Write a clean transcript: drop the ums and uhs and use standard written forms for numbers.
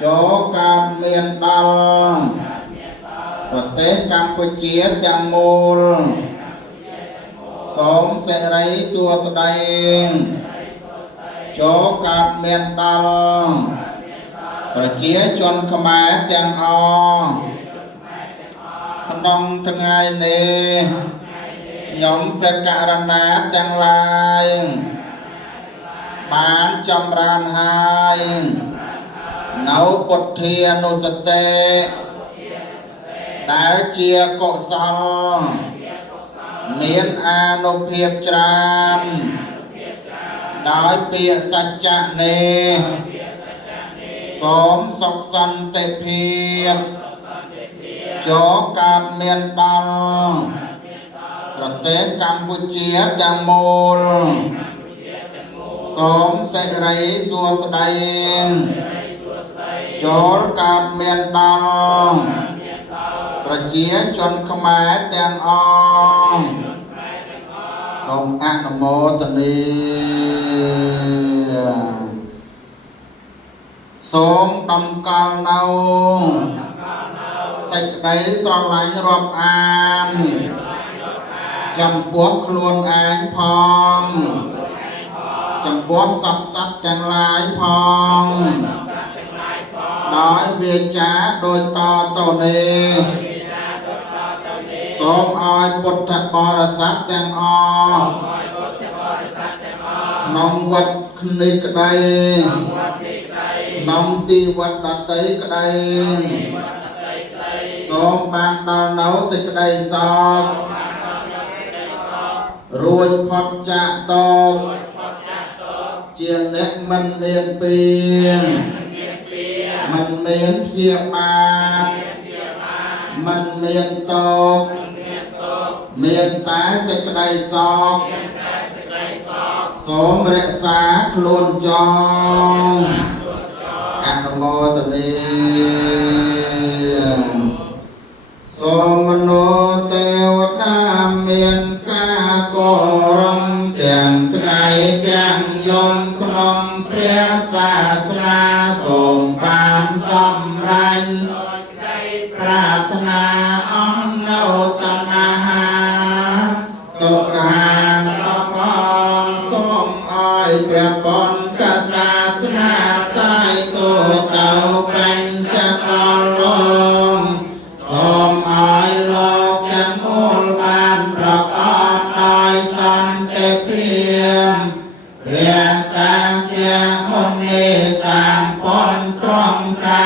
chỗ cam miền đàoประเทศกัมพูชีទាំងមូលសូមសិរីសួស្តីចូលកើតមានដល់ប្រជាជនខ្មែរទាំងអស់ក្នុងថ្ងៃនេះខ្ញុំព្រះករុណាទាំងឡាយបានចម្រើនហើយនៅពុទ្ធានុសតិដែលជាកុសលមានអានុភាពច្រើនដោយពាក្យសច្ចៈនេះសូមសុខសន្តិភាពចូលកើតមានដល់ប្រទេសកម្ពុជាទាំងមូលសូមសិរីសួស្តីចូលកើតមានដល់ប្រជាជនខ្មែរទាំងអស់សូមអនុមោទនាសូមដំកល់នៅសេចក្តីស្រឡាញ់រាប់អានចំពោះខ្លួនឯងផងចំពោះសត្វសត្វទាំងឡាយផងដោយវាចាដោយតទៅនេះសូមឲ្យពុទ្ធបរិស័ទទាំងអស់ក្នុងវត្តនេះក្តីក្នុងទីវត្តដតីក្តីសូមបានដល់នៅសេចក្តីសុខរួចផុតចាកតោជាអ្នកមិនមានពៀមិនមានព្យាបាទមិនមានតោមានតែសេចក្តីសុខសូមរក្សាខ្លួនចងអនុមោទនាសូមមនោទេវតាមានការគោរពទាំងថ្ងៃទាំងយប់ក្នុងព្រះសាសនាសូមបានសម្រេចប្រាថ្នាអស់នៅតណ្ហាទុក្ខាសោកសូមឲ្យព្រះពុទ្ធសាសនាផ្សាយទូទៅពេញសកលលោកសូមឲ្យលោកទាំងមូលបានប្រកបដោយសន្តិភាពព្រះសង្ឃមុនីសម្ពន់ត្រង់